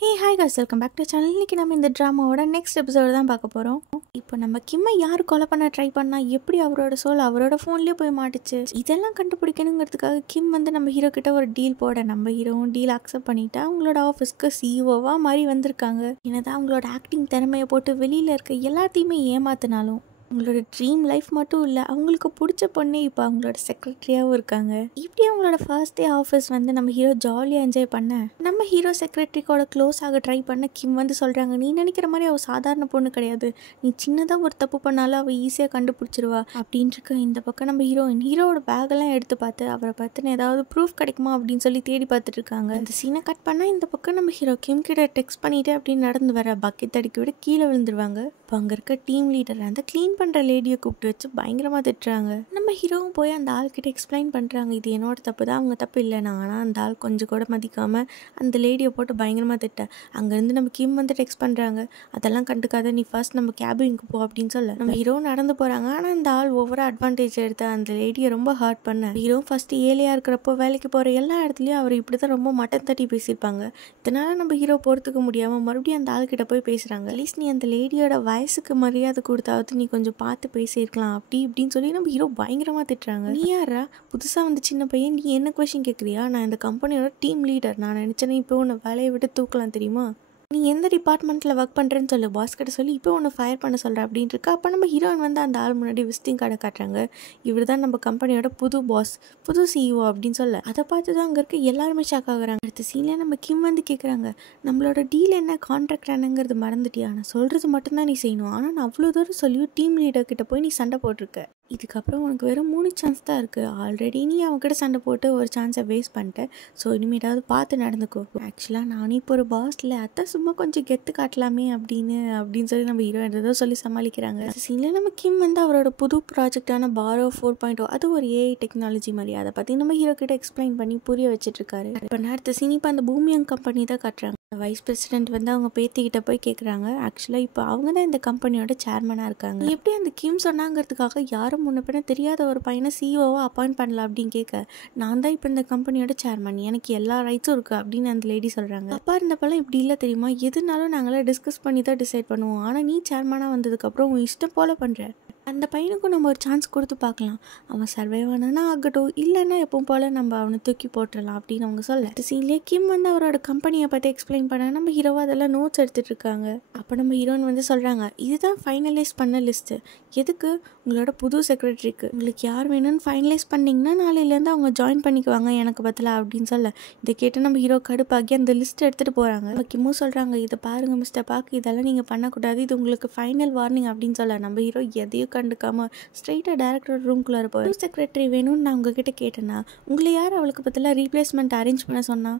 Hey hi guys, welcome back to channel. இன்றைக்கி நம்ம இந்த ட்ராமாவோட நெக்ஸ்ட் எபிசோடு தான் பார்க்க போகிறோம். இப்போ நம்ம கிம்மை யார் கொலை பண்ண ட்ரை பண்ணால் எப்படி அவரோட சோல் அவரோட ஃபோன்லேயே போய் மாட்டுச்சு, இதெல்லாம் கண்டுபிடிக்கணுங்கிறதுக்காக கிம் நம்ம ஹீரோ கிட்ட ஒரு டீல் போட நம்ம ஹீரோவும் டீல் அக்செப்ட் பண்ணிவிட்டு அவங்களோட ஆஃபீஸ்க்கு சிஇஓவாக மாதிரி வந்திருக்காங்க. என்னதான் அவங்களோட ஆக்டிங் திறமையை போட்டு வெளியில் இருக்க எல்லாத்தையுமே ஏமாத்தினாலும் அவங்களோட ட்ரீம் லைஃப் மட்டும் இல்லை, அவங்களுக்கு பிடிச்ச பொண்ணே இப்போ அவங்களோட செக்ரட்டரியாகவும் இருக்காங்க. இப்படி அவங்களோட ஃபர்ஸ்ட் டே ஆஃபீஸ் நம்ம ஹீரோ ஜாலியாக என்ஜாய் பண்ண நம்ம ஹீரோ செக்ரட்டரிக்கோட க்ளோஸ் ஆக ட்ரை பண்ண கிம் சொல்கிறாங்க, நீ நினைக்கிற மாதிரி அவள் சாதாரண பொண்ணு கிடையாது, நீ சின்னதாக ஒரு தப்பு பண்ணாலும் அவள் ஈஸியாக கண்டுபிடிச்சிருவா அப்படின்ட்டு. இந்த பக்கம் நம்ம ஹீரோவோட பேக்கெல்லாம் எடுத்து பார்த்து அவரை பற்றின ஏதாவது ப்ரூஃப் கிடைக்குமா அப்படின்னு சொல்லி தேடி பார்த்துட்டு இருக்காங்க. அந்த சீனை கட் பண்ணால் இந்த பக்கம் நம்ம ஹீரோ கிம் கிட்ட டெக்ஸ்ட் பண்ணிட்டு அப்படின்னு நடந்து வர பக்கெட் அடிக்க விட கீழே விழுந்துருவாங்க. இப்போ அங்கே இருக்க டீம் லீடர் அந்த க்ளீன் பண்ணுற லேடியை கூப்பிட்டு வச்சு பயங்கரமாக திட்டுறாங்க. நம்ம ஹீரோவும் போய் அந்த ஆள்கிட்ட எக்ஸ்பிளைன் பண்ணுறாங்க, இது என்னோட தப்பு தான், அவங்க தப்பு இல்லைண்ணா. ஆனால் அந்த ஆள் கொஞ்சம் கூட மதிக்காமல் அந்த லேடியை போட்டு பயங்கரமாக திட்ட. அங்கேருந்து நம்ம கிம் டெக்ஸ்ட் பண்ணுறாங்க, அதெல்லாம் கண்டுக்காத, நீ ஃபர்ஸ்ட் நம்ம கேபினுக்கு போ அப்படின்னு சொல்ல நம்ம ஹீரோ நடந்து போகிறாங்க. ஆனால் அந்த ஆள் ஒவ்வொரு அட்வான்டேஜ் எடுத்து அந்த லேடியை ரொம்ப ஹர்ட் பண்ண ஹீரோ ஃபஸ்ட்டு ஏழையாக இருக்கிறப்போ வேலைக்கு போகிற எல்லா இடத்துலையும் அவர் இப்படி தான் ரொம்ப மட்டன் தட்டி பேசியிருப்பாங்க. இதனால் நம்ம ஹீரோ பொறுத்துக்க முடியாமல் மறுபடியும் அந்த ஆள்கிட்ட போய் பேசுகிறாங்க, அட்லீஸ்ட் நீ அந்த லேடியோட வயசுக்கு மரியாதை கொடுத்தாவது நீ கொஞ்சம் பார்த்து பேசியிருக்கலாம் அப்படி இப்படின்னு சொல்லி நம்ம ஹீரோ பயங்கரமாக திட்டுறாங்க. நீ யாரா புதுசாக சின்ன பையன், நீ என்ன கொஸ்டின் கேட்குறியா, நான் இந்த கம்பெனியோட டீம் லீடர், நான் நினச்சேன்னா இப்போ உன்னை வேலையை விட்டு தூக்கலாம் தெரியுமா, நீ எந்த டிபார்ட்மெண்ட்டில் ஒர்க் பண்ணுறேன்னு சொல்லு, பாஸ் கிட்ட சொல்லி இப்போ உன்னை ஃபயர் பண்ண சொல்கிற அப்படின்ட்டு இருக்கா. அப்போ நம்ம ஹீரோயின் அந்த ஆள் முன்னாடி விசிட்டிங் கார்டை காட்டுறாங்க, இவர் தான் நம்ம கம்பெனியோட புது பாஸ், புது சிஇஓ அப்படின்னு சொல்ல அதை பார்த்து தான் அங்கே இருக்க எல்லாருமே ஷாக் ஆகுறாங்க. அடுத்த சீனில் நம்ம கிம் கேட்குறாங்க, நம்மளோட டீல் என்ன, கான்ட்ராக்ட் என்னங்கிறது மறந்துட்டியா, நான் சொல்கிறது மட்டும்தான் நீ செய்யணும், ஆனால் நான் அவ்வளோ தூரம் சொல்லியும் டீம் லீடர் கிட்ட போய் நீ சண்டை போட்டிருக்க, இதுக்கப்புறம் உனக்கு வெறும் 3 சான்ஸ் தான் இருக்குது, ஆல்ரெடி நீ அவங்ககிட்ட சண்டை போட்டு ஒரு சான்ஸை வேஸ்ட் பண்ணிட்டேன், ஸோ இனிமேட்டாவது பார்த்து நடந்துக்கோ. ஆக்சுவலாக நானே இப்போ ஒரு பாஸில் அதான் சும்மா கொஞ்சம் கெத்து காட்டலாமே அப்படின்னு சொல்லி நம்ம ஹீரோ ஏதோ சொல்லி சமாளிக்கிறாங்க. அந்த சீனில் நம்ம கிம் அவரோட புது ப்ராஜெக்டான பாரோ 4.0, அது ஒரு ஏஐ டெக்னாலஜி மாதிரி, அதை பற்றி நம்ம ஹீரோ கிட்ட எக்ஸ்பிளைன் பண்ணி புரிய வச்சுட்டு இருக்காரு. இப்போ அடுத்த சீன் இப்போ அந்த பூமியங் கம்பெனி தான் காட்டுறாங்க. வைஸ் பிரசிடென்ட் அவங்க பேத்திக்கிட்ட போய் கேட்குறாங்க, ஆக்சுவலாக இப்போ அவங்க தான் இந்த கம்பெனியோட சேர்மனாக இருக்காங்க, எப்படி அந்த கிம் சொன்னாங்கிறதுக்காக யாரும் முன்ன பின்ன தெரியாத ஒரு பையனை சிஇஓவாக அப்பாயிண்ட் பண்ணலாம் அப்படின்னு கேட்க, நான் தான் இப்போ இந்த கம்பெனியோட சேர்மன், எனக்கு எல்லா ரைட்ஸும் இருக்குது அப்படின்னு அந்த லேடி சொல்கிறாங்க. அப்பா இருந்தப்பெல்லாம் இப்படி இல்லை தெரியுமா, எதுனாலும் நாங்களாம் டிஸ்கஸ் பண்ணி தான் டிசைட் பண்ணுவோம், ஆனால் நீ சேர்மனாக வந்ததுக்கப்புறம் உன் இஷ்டம் போல் பண்ணுற, அந்த பையனுக்கும் நம்ம ஒரு சான்ஸ் கொடுத்து பார்க்கலாம், அவன் சர்வைவ் ஆனானா ஆகட்டும், இல்லைன்னா எப்பவும் போல் நம்ம அவனை தூக்கி போட்டுடலாம் அப்படின்னு அவங்க சொல்ல. இந்த சீன்லேயே கிம் அவரோட கம்பெனியை பற்றி எக்ஸ்பிளைன் பண்ண நம்ம ஹீரோவா அதெல்லாம் நோட்ஸ் எடுத்துகிட்டு இருக்காங்க. அப்போ நம்ம ஹீரோயின் சொல்கிறாங்க, இதுதான் ஃபைனலைஸ் பண்ண லிஸ்ட்டு, எதுக்கு, உங்களோட புது செக்ரட்டரிக்கு, உங்களுக்கு யார் வேணும்னு ஃபைனலைஸ் பண்ணிங்கன்னா நாளையிலேருந்து அவங்க ஜாயின் பண்ணிக்குவாங்க எனக்கு பத்தல அப்படின்னு சொல்ல. இதை கேட்டு நம்ம ஹீரோ கடுப்பாகி அந்த லிஸ்ட் எடுத்துகிட்டு போகிறாங்க. நம்ம கிம்மும் சொல்கிறாங்க, இதை பாருங்கள் மிஸ்டர் பாக்கு, இதெல்லாம் நீங்கள் பண்ணக்கூடாது, இது உங்களுக்கு ஃபைனல் வார்னிங் அப்படின்னு சொல்ல. நம்ம ஹீரோ எதையும் கண்டுக்காம ஸ்ட்ரைட்டாக டேரக்டர் ரூம்குள்ளே இருப்போம். செக்ரட்டரி வேணும்னு நான் உங்ககிட்ட கேட்டேன்னா உங்களை யார் அவளுக்கு பற்றிலாம் ரீப்ளேஸ்மெண்ட் அரேஞ்ச் பண்ண சொன்னா,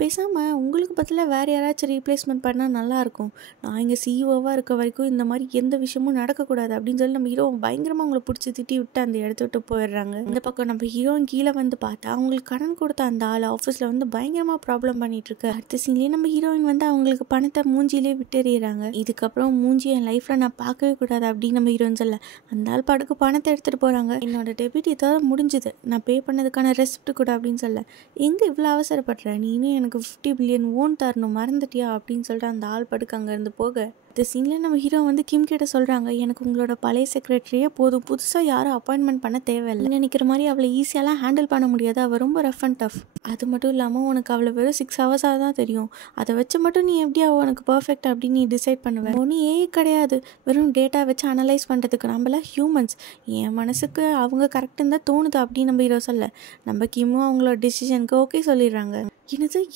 பேசாமல் உங்களுக்கு பதிலாக வேறு யாராச்சும் ரீப்ளேஸ்மெண்ட் பண்ணால் நல்லாயிருக்கும், நான் இங்கே சிஇஓவாக இருக்க வரைக்கும் இந்த மாதிரி எந்த விஷயமும் நடக்கக்கூடாது அப்படின்னு சொல்லி நம்ம ஹீரோ பயங்கரமாக அவங்கள பிடிச்சி திட்டி விட்டு அந்த இடத்த விட்டு போயிடுறாங்க. இந்த பக்கம் நம்ம ஹீரோயின் கீழே பார்த்தா அவங்களுக்கு கடன் கொடுத்த அந்த ஆள் ஆஃபீஸில் பயங்கரமாக ப்ராப்ளம் பண்ணிட்டு இருக்கு. அடுத்த சீன்லேயே நம்ம ஹீரோயின் அவங்களுக்கு பணத்தை மூஞ்சிலே விட்டுறியறாங்க, இதுக்கப்புறம் மூஞ்சி என் லைஃப்பில் நான் பார்க்கவே கூடாது அப்படின்னு நம்ம ஹீரோயின் சொல்ல, அந்த ஆள் பாட்டுக்கு பணத்தை எடுத்துகிட்டு போகிறாங்க. என்னோட டெபிட் இதோட முடிஞ்சுது, நான் பே பண்ணதுக்கான ரெசிப்ட் கூட அப்படின்னு சொல்ல, எங்கே இவ்வளோ அவசரப்படுற, நீனும் எனக்கு 50 பில்லியன் ஓன் தரணும் மறந்துட்டியா அப்படின்னு சொல்லிட்டு அந்த ஆள் படுக்க அங்கேருந்து போக. இந்த சீனில் நம்ம ஹீரோ கிம் கிட்ட சொல்கிறாங்க, எனக்கு உங்களோட பழைய செக்ரட்டரியே போதும், புதுசாக யாரும் அப்பாயின்மெண்ட் பண்ண தேவையில்லை, நினைக்கிற மாதிரி அவளை ஈஸியாலாம் ஹேண்டில் பண்ண முடியாது, அவள் ரொம்ப ரஃப் அண்ட் டஃப், அது மட்டும் இல்லாமல் உனக்கு அவளை வெறும் 6 ஹவர்ஸாக தான் தெரியும், அதை வச்சு மட்டும் நீ எப்படி அவள் உனக்கு பர்ஃபெக்ட் அப்படின்னு நீ டிசைட் பண்ணுவேன், ஒன்றும் ஏஐ கிடையாது, வெறும் டேட்டா வச்சு அனலைஸ் பண்ணுறதுக்கு நம்மளாம் ஹியூமன்ஸ், என் மனசுக்கு அவங்க கரெக்டுன்னு தான் தோணுது அப்படின்னு நம்ம ஹீரோ சொல்ல. நம்ம கிம்மும் அவங்களோட டிசிஷனுக்கு ஓகே சொல்லிடுறாங்க.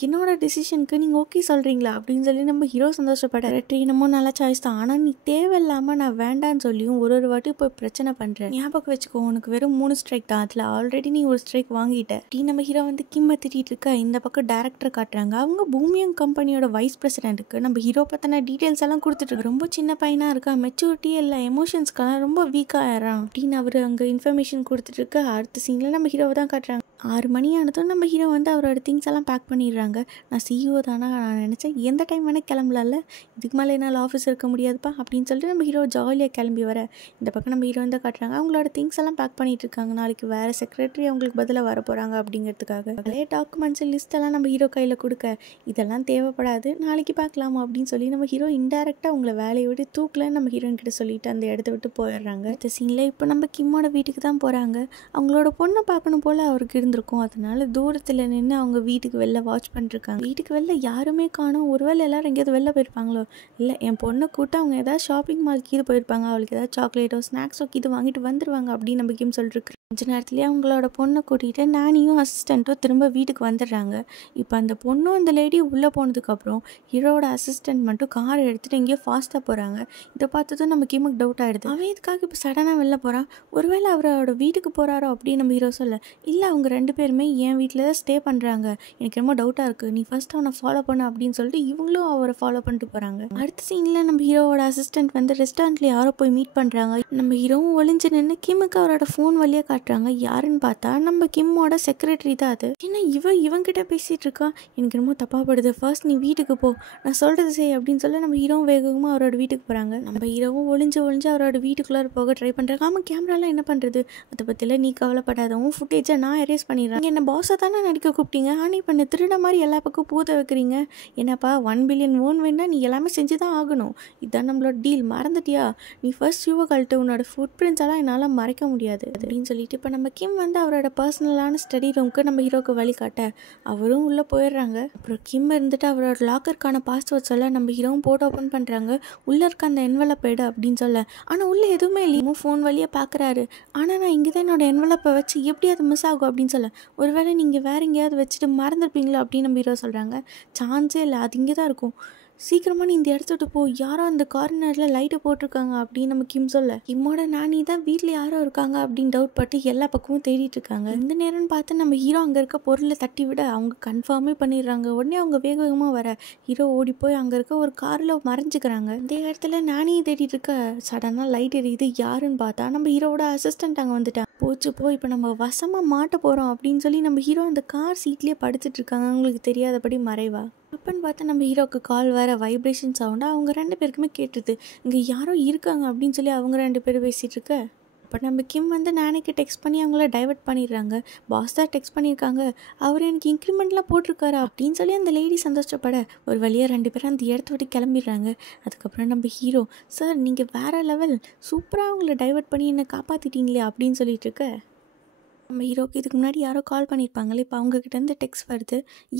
என்னோட டிசிஷனுக்கு நீங்கள் ஓகே சொல்கிறீங்களா அப்படின்னு சொல்லி நம்ம ஹீரோ சந்தோஷப்பட, என்னமோ நல்ல சாய்ஸ் தான், ஆனால் நீ தேவையில்லாமல் நான் வேண்டான்னு சொல்லியும் ஒரு வாட்டி போய் பிரச்சனை பண்ணுறேன், ஞாபகம் வச்சுக்கோ, உனக்கு வெறும் 3 ஸ்ட்ரைக் தான், அதில் ஆல்ரெடி நீ ஒரு ஸ்ட்ரைக் வாங்கிட்ட அப்படின்னு நம்ம ஹீரோ கிம்மை திட்டிகிட்டு இருக்க. இந்த பக்கம் டேரக்டர் காட்டுறாங்க, அவங்க பூமியங் கம்பெனியோட வைஸ் பிரசிடென்ட்டுக்கு நம்ம ஹீரோ பற்றின டீட்டெயில்ஸ் எல்லாம் கொடுத்துட்டு, ரொம்ப சின்ன பையனாக இருக்கா, மெச்சூரிட்டியே இல்லை, எமோஷன்ஸ்க்கெல்லாம் ரொம்ப வீக்காக ஆகிறான் அப்படின்னு அவர் அங்கே இன்ஃபர்மேஷன் கொடுத்துட்டு இருக்க. அடுத்த சீனில் நம்ம ஹீரோவை தான் காட்டுறாங்க, 6 மணி ஆனதும் நம்ம ஹீரோ வந்து அவரோட திங்ஸ் எல்லாம் பேக் பண்ணிடுறாங்க. நான் சிஇஓ தானா, நான் நினச்சேன் எந்த டைம் வேணால் கிளம்பலாம்ல, இதுக்கு மேலே என்னால் ஆஃபீஸ் இருக்க முடியாதுப்பா அப்படின்னு சொல்லிட்டு நம்ம ஹீரோ ஜாலியாக கிளம்பி வர இந்த பக்கம் நம்ம ஹீரோ வந்து காட்டுறாங்க. அவங்களோட திங்ஸ் எல்லாம் பேக் பண்ணிட்டு இருக்காங்க. நாளைக்கு வேறு செக்ரட்டரி அவங்களுக்கு பதிலாக வர போகிறாங்க அப்படிங்கிறதுக்காக நிறைய டாக்குமெண்ட்ஸ் லிஸ்ட்டெல்லாம் நம்ம ஹீரோ கையில் கொடுக்க இதெல்லாம் தேவைப்படாது, நாளைக்கு பார்க்கலாமா அப்படின்னு சொல்லி நம்ம ஹீரோ இன்டெரக்டாக அவங்கள வேலையை விட்டு தூக்கலன்னு நம்ம ஹீரோயின் கிட்ட சொல்லிட்டு அந்த இடத்த விட்டு போயிடுறாங்க. இந்த சீனில் இப்போ நம்ம கிம்மோட வீட்டுக்கு தான் போகிறாங்க. அவங்களோட பொண்ணை பார்க்கணும் போல் அவருக்கு இருந்திருக்கும். அதனால தூரத்தில் நின்று அவங்க வீட்டுக்கு வெளில வாட்ச் பண்ணிருக்காங்க. வீட்டுக்கு வெளில யாருமே காணோம். ஒருவேளை எல்லாரும் எங்கேயாவது வெளில போயிருப்பாங்களோ, இல்லை என் பொண்ணை கூட்ட அவங்க ஏதாவது ஷாப்பிங் மால்க்கு இது போயிருப்பாங்க, அவளுக்கு ஏதாவது சாக்லேட்டோ ஸ்நாக்ஸோ இது வாங்கிட்டு வந்துடுவாங்க அப்படின்னு நம்ம கிம் சொல்லிருக்கு. கொஞ்ச நேரத்துலேயே அவங்களோட பொண்ணை கூட்டிகிட்டு நானியும் அசிஸ்டண்ட்டும் திரும்ப வீட்டுக்கு வந்துடுறாங்க. இப்போ அந்த பொண்ணும் அந்த லேடியும் உள்ளே போனதுக்கப்புறம் ஹீரோட அசிஸ்டண்ட் மட்டும் கார் எடுத்துகிட்டு எங்கேயோ ஃபாஸ்ட்டாக போகிறாங்க. இதை பார்த்ததும் நம்ம கிம்முக்கு டவுட் ஆகிடுது. அவன் இதுக்காக இப்போ சடனாக வெளில போகிறான், ஒருவேளை அவரோட வீட்டுக்கு போகிறாரோ அப்படின்னு நம்ம ஹீரோ சொல்ல, இல்லை அவங்க 2 பேருமே என் வீட்டில் தான் ஸ்டே பண்ணுறாங்க, எனக்கு ரொம்ப டவுட்டாக இருக்குது, நீ ஃபர்ஸ்ட் அவனை ஃபாலோ பண்ணு அப்படின்னு சொல்லிட்டு இவங்களும் அவரை ஃபாலோ பண்ணிட்டு போகிறாங்க. அடுத்த சீனில் நம்ம ஹீரோவோட அசிஸ்டண்ட் வந்து ரெஸ்டாரண்ட்டில் யாரோ போய் மீட் பண்ணுறாங்க. நம்ம ஹீரோவும் ஒளிஞ்சு நின்று கிம்முக்கு அவரோட ஃபோன் வழியாக காட்டுறாங்க. யாருன்னு பார்த்தா நம்ம கிம்மோட செக்ரட்டரி தான். அது என்ன இவங்கிட்ட பேசிகிட்டு இருக்கா, எனக்கு ரொம்ப தப்பாகப்படுது, ஃபர்ஸ்ட் நீ வீட்டுக்கு போ, நான் சொல்கிறது செய் அப்படின்னு சொல்லி நம்ம ஹீரோவும் வேகமாக அவரோட வீட்டுக்கு போகிறாங்க. நம்ம ஹீரோவும் ஒளிஞ்சு அவரோட வீட்டுக்குள்ளார போக ட்ரை பண்ணுறாங்க. ஆமாம், கேமராலாம் என்ன பண்ணுறது, அதை பற்றிலாம் நீ கவலைப்படாதவும் ஃபுட்டேஜை நான் எரேஸ் பண்ணிடுறேன், என்ன பாஸை தானே நடிக்க கூப்பிட்டீங்க, ஆனால் இப்போ என்ன திருட மாதிரி எல்லா பக்கம் பூத்த வைக்கிறீங்க, என்னப்பா 1 பில்லியன் ஓன் வேணா நீ எல்லாமே செஞ்சு தான் ஆகணும், இதுதான் நம்மளோட டீல், மறந்துட்டியா, நீ ஃபர்ஸ்ட் ஷூவை கழட்டு, உன்னோட ஃபுட் பிரிண்ட்ஸ் எல்லாம் என்னால் மறைக்க முடியாது அப்படின்னு சொல்லிட்டு இப்போ நம்ம கிம் வந்து அவரோட பர்சனலான ஸ்டடி ரூமுக்கு நம்ம ஹீரோக்கு வழிகாட்ட அவரும் உள்ளே போயிடுறாங்க. அப்புறம் கிம் இருந்துட்டு அவரோட லாக்கருக்கான பாஸ்வேர்ட் சொல்ல நம்ம ஹீரோவும் போட்டு ஓப்பன் பண்ணுறாங்க. உள்ளே இருக்க அந்த என்வலப் எடு அப்படின்னு சொல்ல, ஆனால் உள்ளே எதுவுமே இல்லையும் ஃபோன் வழியாக பார்க்குறாரு. ஆனால் நான் இங்கே தான் என்னோட என்வலப்பை வச்சு எப்படி அது மிஸ் ஆகும் அப்படின்னு சொல்ல, ஒருவேளை நீங்கள் வேறு எங்கேயாவது வச்சுட்டு மறந்துருப்பீங்களா அப்படின்னு நம்ம ஹீரோ சொல்கிறாங்க. சான்ஸே இல்லை, அது இங்கே தான் இருக்கும், சீக்கிரமாக நீ இந்த இடத்த விட்டு போ, யாரோ அந்த கார்னரில் லைட்டை போட்டிருக்காங்க அப்படின்னு நம்ம கிம் சொல்ல, கிம்மோட நானி தான் வீட்டில் யாரோ இருக்காங்க அப்படின்னு டவுட் பட்டு எல்லா பக்கமும் தேடிட்டு இருக்காங்க. இந்த நேரம்னு பார்த்து நம்ம ஹீரோ அங்கே இருக்க பொருளை தட்டி விட அவங்க கன்ஃபார்மே பண்ணிடுறாங்க. உடனே அவங்க வேகமாக வர ஹீரோ ஓடி போய் அங்கே இருக்க ஒரு காரில் மறைஞ்சிக்கிறாங்க. இந்த இடத்துல நானியை தேடிட்டு இருக்க சடனாக லைட் எரியுது. யாருன்னு பார்த்தா நம்ம ஹீரோவோட அசிஸ்டண்ட் அங்கே வந்துட்டாங்க. போச்சு இப்போ நம்ம வசமாக மாட்ட போகிறோம் அப்படின்னு சொல்லி நம்ம ஹீரோ அந்த கார் சீட்லேயே படுத்துட்டு இருக்காங்க, அவங்களுக்கு தெரியாதபடி மறைவா. அப்பன்னு பார்த்து நம்ம ஹீரோக்கு கால் வேறு வைப்ரேஷன் சவுண்டாக அவங்க 2 பேருக்குமே கேட்டுது. இங்கே யாரோ இருக்காங்க அப்படின்னு சொல்லி அவங்க 2 பேரும் பேசிகிட்டு இருக்க, அப்போ நம்ம கிம் வந்து நானிக்கு டெக்ஸ்ட் பண்ணி அவங்கள டைவர்ட் பண்ணிடுறாங்க. பாஸ் தான் டெக்ஸ்ட் பண்ணியிருக்காங்க, அவர் எனக்கு இன்க்ரிமெண்ட்லாம் போட்டிருக்காரு அப்படின்னு சொல்லி அந்த லேடி சந்தோஷப்பட ஒரு வழியாக 2 பேரும் அந்த இடத்த விட்டு கிளம்பிடுறாங்க. அதுக்கப்புறம் நம்ம ஹீரோ, சார் நீங்கள் வேறு லெவல், சூப்பராக அவங்கள டைவர்ட் பண்ணி என்னை காப்பாற்றிட்டீங்களே அப்படின்னு சொல்லிட்டு இருக்க, நம்ம ஹீரோக்கு இதுக்கு முன்னாடி யாரோ கால் பண்ணியிருப்பாங்களே, இப்போ அவங்கக்கிட்டேருந்து டெக்ஸ்ட் வருது,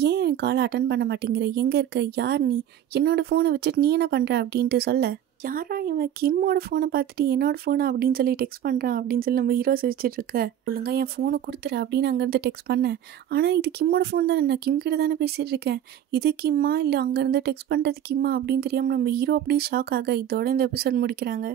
ஏன் என் காலை அட்டன் பண்ண மாட்டேங்கிற, எங்கே இருக்க, யார் நீ, என்னோடய ஃபோனை வச்சுட்டு நீ என்ன பண்ணுற அப்படின்ட்டு சொல்ல, யாரா இவன் கிம்மோட ஃபோனை பார்த்துட்டு என்னோடய ஃபோனை அப்படின்னு சொல்லி டெக்ஸ்ட் பண்ணுறான் அப்படின்னு சொல்லி நம்ம ஹீரோ சிரிச்சிட்டு இருக்க, ஒழுங்கா என் ஃபோனை கொடுத்துரு அப்படின்னு அங்கேருந்து டெக்ஸ்ட் பண்ணேன், ஆனால் இது கிம்மோட ஃபோன் தானே, நான் கிம் கிட்ட தானே பேசிகிட்டு இருக்கேன், இது கிம்மா இல்லை அங்கேருந்து டெக்ஸ்ட் பண்ணுறது கிம்மா அப்படின்னு தெரியாமல் நம்ம ஹீரோ அப்படியே ஷாக் ஆக இதோட இந்த எபிசோட் முடிக்கிறாங்க.